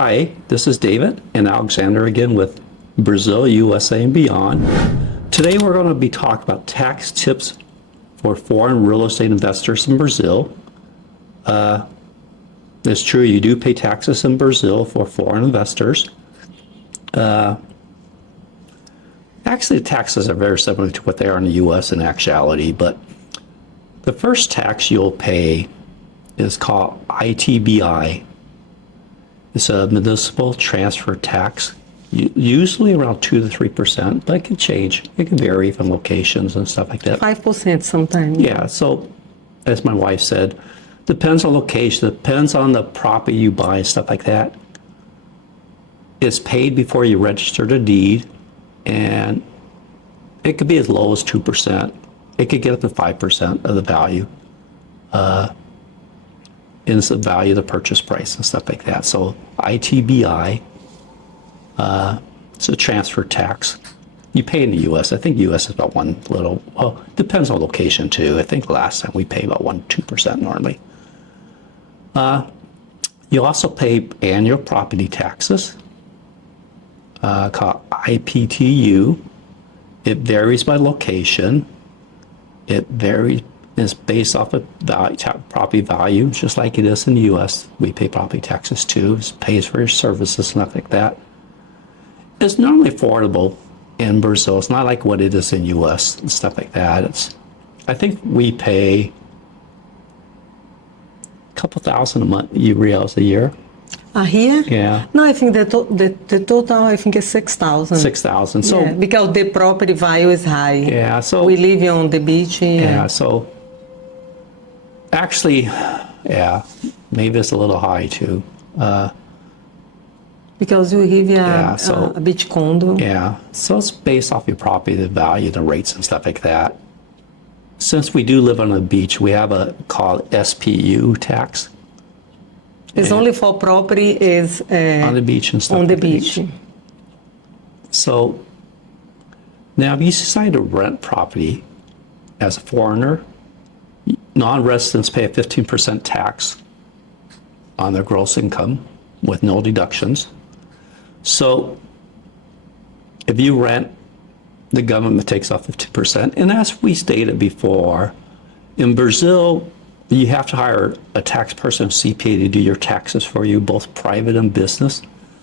Hi, this is David and Alexander again with Brazil, USA, and beyond. Today we're going to be talking about tax tips for foreign real estate investors in Brazil. It's true, you do pay taxes in Brazil for foreign investors. Actually, the taxes are very similar to what they are in the US in actuality, but the first tax you'll pay is called ITBI. It's a municipal transfer tax, usually around 2 to 3%, but it can change. It can vary from locations and stuff like that. 5% sometimes. Yeah, so as my wife said, depends on location, depends on the property you buy and stuff like that. It's paid before you register the deed, and it could be as low as 2%. It could get up to 5% of the value. Is the value of the purchase price and stuff like that. So ITBI, it's a transfer tax. You pay in the U.S. I think U.S. is about depends on location too. I think last time we paid about 2% normally. You also pay annual property taxes, called IPTU. It varies by location. It's based off of property value, just like it is in the U.S. We pay property taxes too. It pays for your services, stuff like that. It's normally affordable in Brazil. It's not like what it is in U.S. and stuff like that. I think we pay a couple thousand a month, reals a year. Here? Yeah. No, I think the total, I think, is 6,000. 6,000. So yeah, because the property value is high. Yeah. So we live on the beach. Yeah. So actually, yeah, maybe it's a little high too. Because you live a beach condo. Yeah, so it's based off your property, the value, the rates and stuff like that. Since we do live on a beach, we have a called SPU tax. It's only for property is on the beach and stuff. On the beach. So now if you decide to rent property as a foreigner, non-residents pay a 15% tax on their gross income with no deductions. So if you rent, the government takes off 50%. And as we stated before, in Brazil, you have to hire a tax person, CPA, to do your taxes for you, both private and business.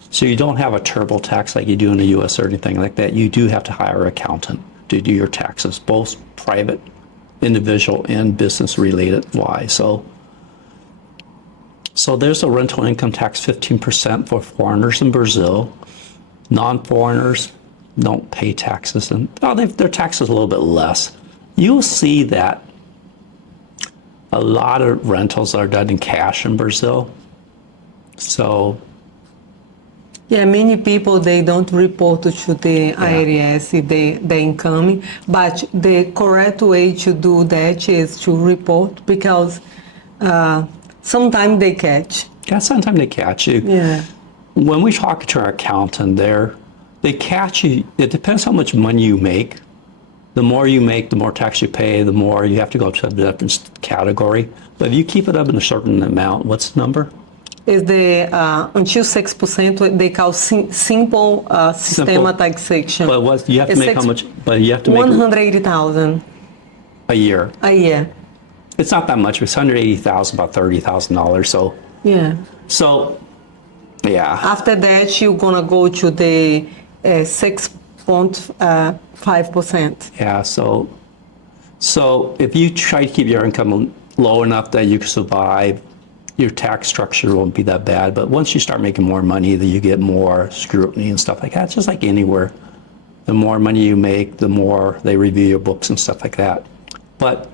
So you don't have a turbo tax like you do in the US or anything like that. You do have to hire an accountant to do your taxes, both private, individual, and business related wise. So there's a rental income tax, 15% for foreigners in Brazil. Non-foreigners don't pay taxes, and their tax is a little bit less. You'll see that a lot of rentals are done in cash in Brazil. So yeah, many people, they don't report to the IRS the income, but the correct way to do that is to report, because sometimes they catch. Yeah, sometimes they catch you. Yeah. When we talk to our accountant, they catch you. It depends how much money you make. The more you make, the more tax you pay, the more you have to go to a different category. But if you keep it up in a certain amount, what's the number? Is the until 6% they call simple sistema taxation. But you have to make how much? But you have to make 180,000 a year. A year. It's not that much. It's 180,000, about $30,000. So yeah. So yeah. After that, you're gonna go to the 6.5%. Yeah. So if you try to keep your income low enough that you can survive, your tax structure won't be that bad. But once you start making more money, then you get more scrutiny and stuff like that. It's just like anywhere. The more money you make, the more they review your books and stuff like that. But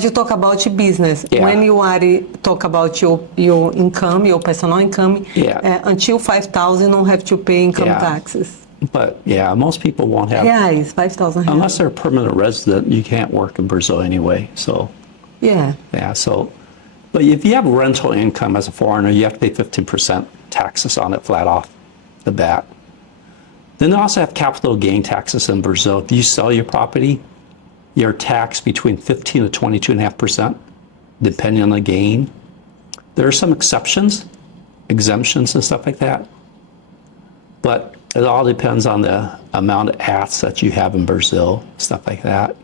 you talk about your business. Yeah. When you are talk about your income, your personal income, until 5,000, you don't have to pay income taxes. But yeah, most people won't have. Yeah, it's 5,000. Unless they're a permanent resident, you can't work in Brazil anyway. So yeah. Yeah. But if you have rental income as a foreigner, you have to pay 15% taxes on it flat off the bat. Then they also have capital gain taxes in Brazil. If you sell your property, you're taxed between 15 to 22.5%, depending on the gain. There are some exceptions. exemptions and stuff like that. But it all depends on the amount of assets you have in Brazil, stuff like that.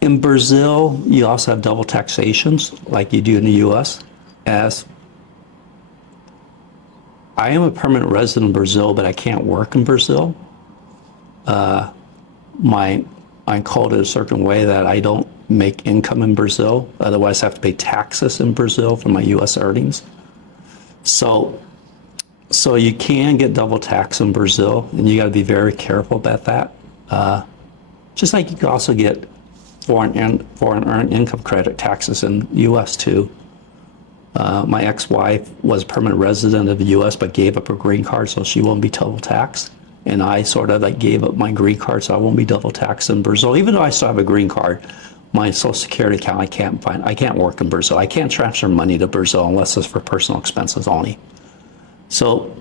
In Brazil, you also have double taxations like you do in the US. As I am a permanent resident in Brazil, but I can't work in Brazil. I'm coded a certain way that I don't make income in Brazil. Otherwise, I have to pay taxes in Brazil for my US earnings. So you can get double tax in Brazil, and you got to be very careful about that. Just like you can also get foreign earned income credit taxes in US too. My ex-wife was a permanent resident of the US but gave up her green card so she won't be double taxed. And I sort of like gave up my green card so I won't be double taxed in Brazil. Even though I still have a green card, my Social Security account I can't work in Brazil. I can't transfer money to Brazil unless it's for personal expenses only. So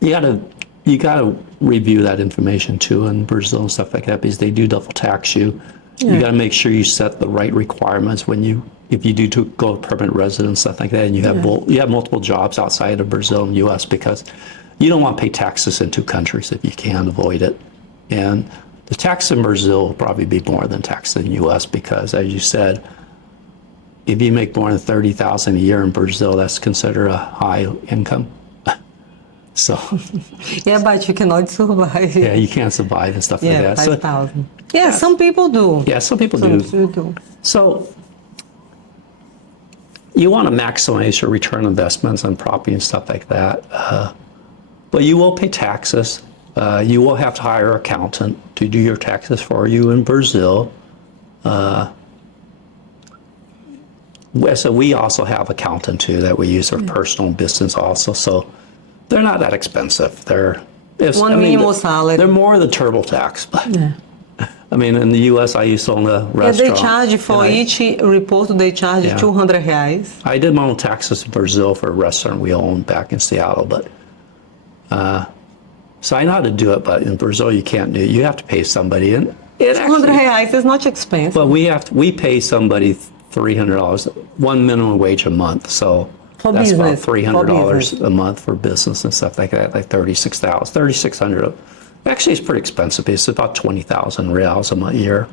you gotta review that information too in Brazil and stuff like that because they do double tax you. You got to make sure you set the right requirements if you do go permanent resident stuff like that, and you have multiple jobs outside of Brazil and U.S. because you don't want to pay taxes in two countries if you can avoid it. And the tax in Brazil will probably be more than tax in the U.S. because, as you said, if you make more than $30,000 a year in Brazil, that's considered a high income. So Yeah, but you cannot survive. yeah, you can't survive and stuff like that. 5,000. Yeah, some people do. Yeah, some people Some do. people do. So you want to maximize your return on investments on property and stuff like that. But you will pay taxes. You will have to hire an accountant to do your taxes for you in Brazil. So we also have accountant too that we use for personal business also. So they're not that expensive. Minimum salary. They're more than TurboTax. I mean, in the U.S., I used to own a restaurant. They charge for each report, they charge Yeah. 200 reais. I did my own taxes in Brazil for a restaurant we owned back in Seattle, but so I know how to do it, but in Brazil you can't do it. You have to pay somebody, and it 200 actually, reais is not expensive. but we pay somebody $300, one minimum wage a month, so For that's about business, for $300 business. a month for business and stuff like that, like 3,600. Actually, it's pretty expensive. It's about 20,000 reals a year,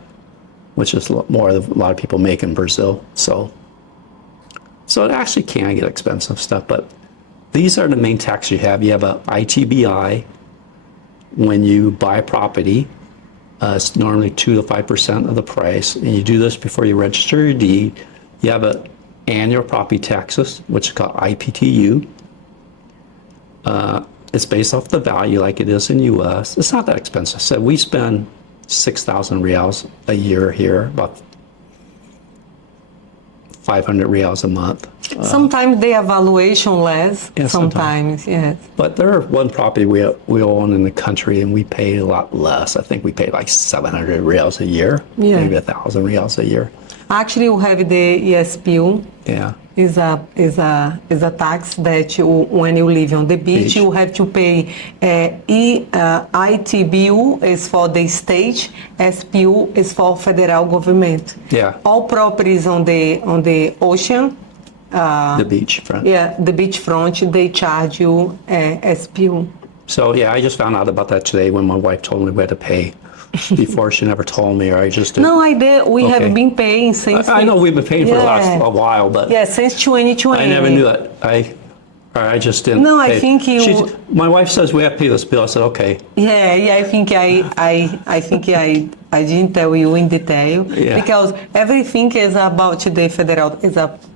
which is more than a lot of people make in Brazil. So it actually can get expensive stuff, but these are the main taxes you have. You have a ITBI when you buy property. It's normally 2 to 5% of the price, and you do this before you register your deed. You have an annual property taxes, which is called IPTU. It's based off the value like it is in U.S. It's not that expensive. So we spend 6,000 reals a year here, about 500 reals a month. Sometimes the evaluation less, Yeah, sometimes, yes. But there are one property we own in the country, and we pay a lot less. I think we pay like 700 reals a year, Yeah. maybe 1,000 reals a year. Actually, you have the ESPU. Yeah. Is a tax that when you live on the beach, you have to pay. ITBU is for the state, SPU is for federal government. Yeah. All properties on the ocean, The beach front. the beachfront, they charge you SPU. So yeah, I just found out about that today when my wife told me we had to pay. Before she never told me, or I just didn't. No, I did. We Okay. have been paying since. I know we've been paying for the last Yeah. a while, but Yeah, since 2020. I never knew it. I just didn't. No, I pay. think you- My wife says we have to pay this bill. I said okay. Yeah, I think I didn't tell you in detail Yeah. because everything is about the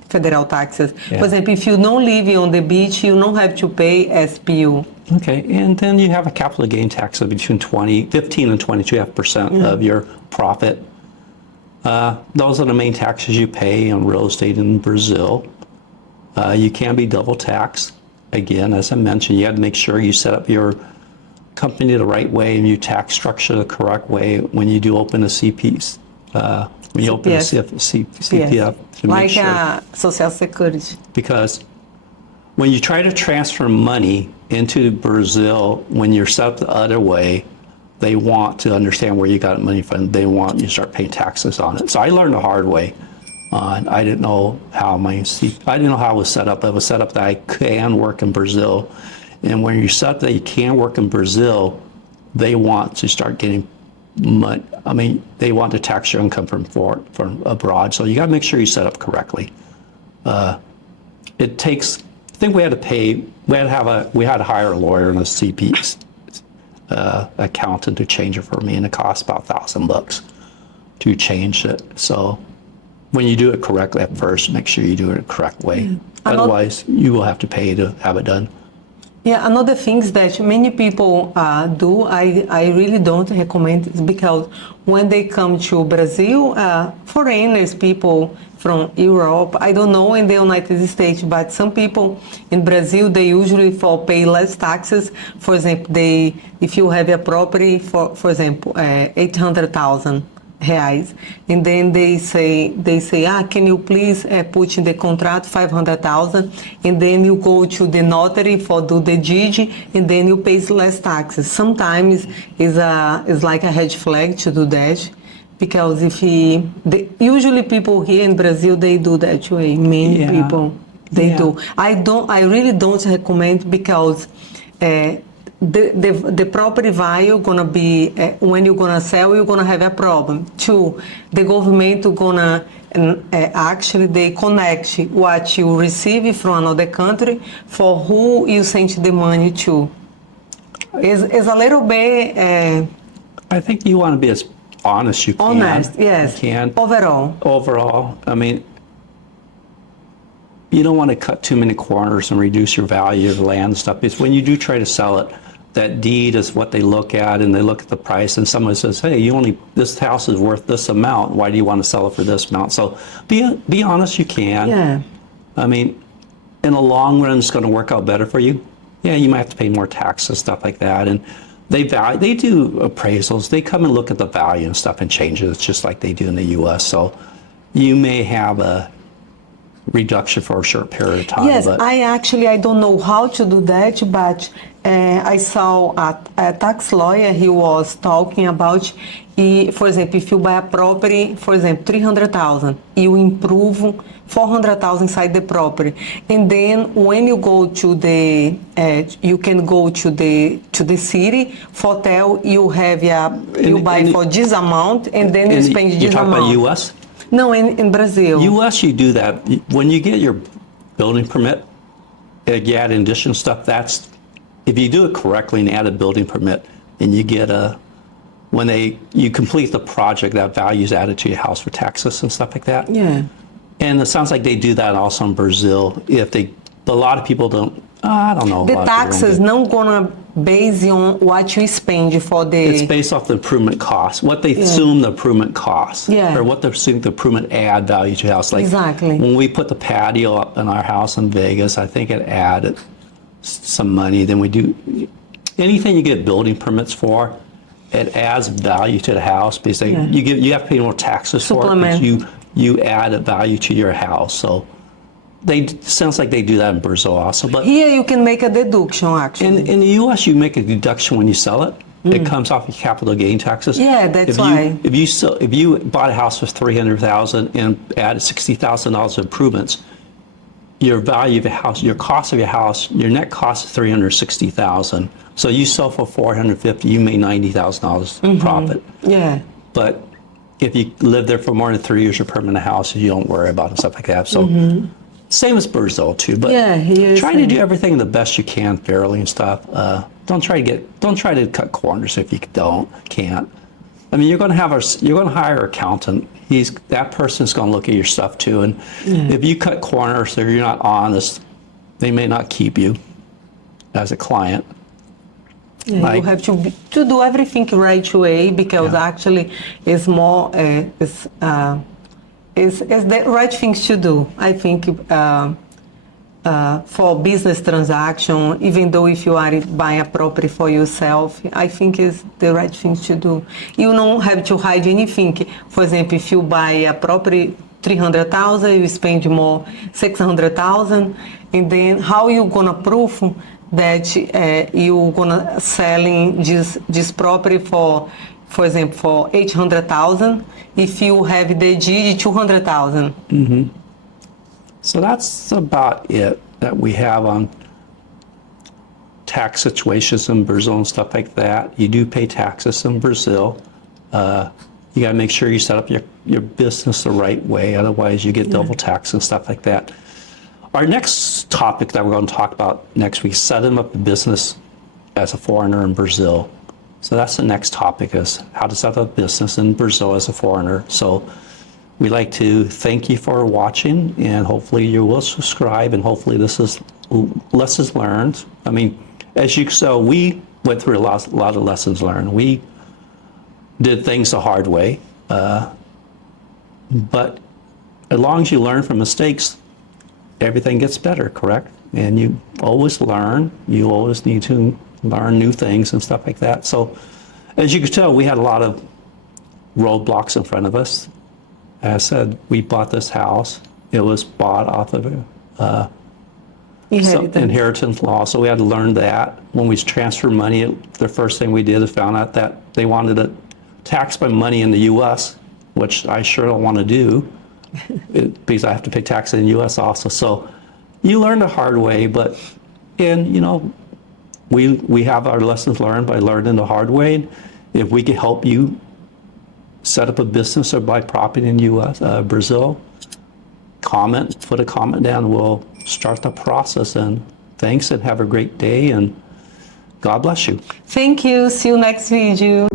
federal taxes. Yeah. For example, if you don't live on the beach, you don't have to pay SPU. Okay, and then you have a capital gain tax of between 15 and 22.5% of your profit. Those are the main taxes you pay on real estate in Brazil. You can be double taxed. Again, as I mentioned, you have to make sure you set up your company the right way and you tax structure the correct way when you do open a CPs. When you open a CPF, to make Like sure. Social Security. Because when you try to transfer money into Brazil, when you're set up the other way, they want to understand where you got money from. They want you to start paying taxes on it. So I learned the hard way. I didn't know how I didn't know how it was set up. It was set up that I can work in Brazil. And when you set up that you can work in Brazil, they want to start getting money. I mean, they want to tax your income from abroad. So you got to make sure you set up correctly. It takes, I think we had to hire a lawyer and a CP accountant to change it for me, and it cost about $1,000 to change it. So when you do it correctly at first, make sure you do it the correct way. Otherwise, you will have to pay to have it done. Yeah, another things that many people do, I really don't recommend is because when they come to Brazil, foreigners, people from Europe, I don't know in the United States, but some people in Brazil, they usually pay less taxes. For example, if you have a property for example, 800,000 reais, and then they say, can you please put in the contract 500,000, and then you go to the notary for do the deed, and then you pay less taxes. Sometimes it's like a red flag to do that, because usually people here in Brazil, they do that way. Many people, they do. I really don't recommend, because the property value gonna be when you're gonna sell, you're gonna have a problem. Two, the government gonna actually they connect what you receive from another country for who you send the money to. Is a little bit. I think you want to be as honest as you can. Honest, yes. You can. Overall, I mean, you don't want to cut too many corners and reduce your value of land and stuff. Because when you do try to sell it, that deed is what they look at, and they look at the price, and someone says, hey, this house is worth this amount. Why do you want to sell it for this amount? So be honest, you can. yeah. I mean, in the long run, it's going to work out better for you. Yeah, you might have to pay more taxes, stuff like that. And they do appraisals. They come and look at the value and stuff and change it. It's just like they do in the U.S. So you may have a reduction for a short period of time. Yes, but I don't know how to do that, but I saw a tax lawyer, he was talking about, for example, if you buy a property, for example, 300,000, you improve 400,000 inside the property, and then when you go to you can go to the city for hotel, you have you buy for this amount, and then you spend this amount. You're talking about U.S.? No, in Brazil. U.S. you do that. When you get your building permit, you add additional stuff, if you do it correctly and add a building permit, and you get when you complete the project, that value is added to your house for taxes and stuff like that. Yeah. And it sounds like they do that also in Brazil. But a lot of people don't, I don't know. The taxes not gonna base on what you spend for the. It's based off the improvement cost, what they assume the improvement costs, Yeah. or what they assume the improvement add value to your house. Like Exactly. when we put the patio up in our house in Vegas, I think it added some money. Then we do anything you get building permits for, it adds value to the house because you have to pay more taxes for it because you add a value to your house. So sounds like they do that in Brazil also. But here you can make a deduction actually. in the U.S., you make a deduction when you sell it. It comes off your capital gain taxes. Yeah, that's why. If you bought a house for $300,000 and added $60,000 improvements, your value of the house, your cost of your house, your net cost is $360,000. So you sell for $450,000, you made $90,000 profit. Yeah. But if you live there for more than 3 years, you're permanent house, you don't worry about it and stuff like that. So same as Brazil too. But try to do everything the best you can fairly and stuff. Don't try to cut corners if you can't. I mean, you're going to hire an accountant. That person's going to look at your stuff too. And if you cut corners or you're not honest, they may not keep you as a client. Yeah, you have to do everything right way because actually it's more is the right things to do. I think for business transaction, even though if you are buying a property for yourself, I think it's the right thing to do. You don't have to hide anything. For example, if you buy a property 300,000, you spend more 600,000, and then how you gonna prove that you gonna selling this property for example, for 800,000. If you have the deed, 200,000. So that's about it that we have on tax situations in Brazil and stuff like that. You do pay taxes in Brazil. You got to make sure you set up your business the right way, otherwise you get double tax and stuff like that. Our next topic that we're going to talk about next week, setting up a business as a foreigner in Brazil. So that's the next topic, is how to set up a business in Brazil as a foreigner. So we'd like to thank you for watching, and hopefully you will subscribe, and hopefully this is lessons learned. I mean, as you saw, we went through a lot of lessons learned. We did things the hard way, but as long as you learn from mistakes, everything gets better, correct? And you always learn. You always need to learn new things and stuff like that. So as you can tell, we had a lot of roadblocks in front of us. As I said, we bought this house. It was bought off of inheritance law, so we had to learn that. When we transferred money, the first thing we did is found out that they wanted to tax my money in the U.S., which I sure don't want to do, because I have to pay tax in the U.S. also. So you learn the hard way, and you know, we have our lessons learned by learning the hard way. If we can help you set up a business or buy property in U.S., Brazil, put a comment down. We'll start the process. And thanks, and have a great day, and God bless you. Thank you. See you next video.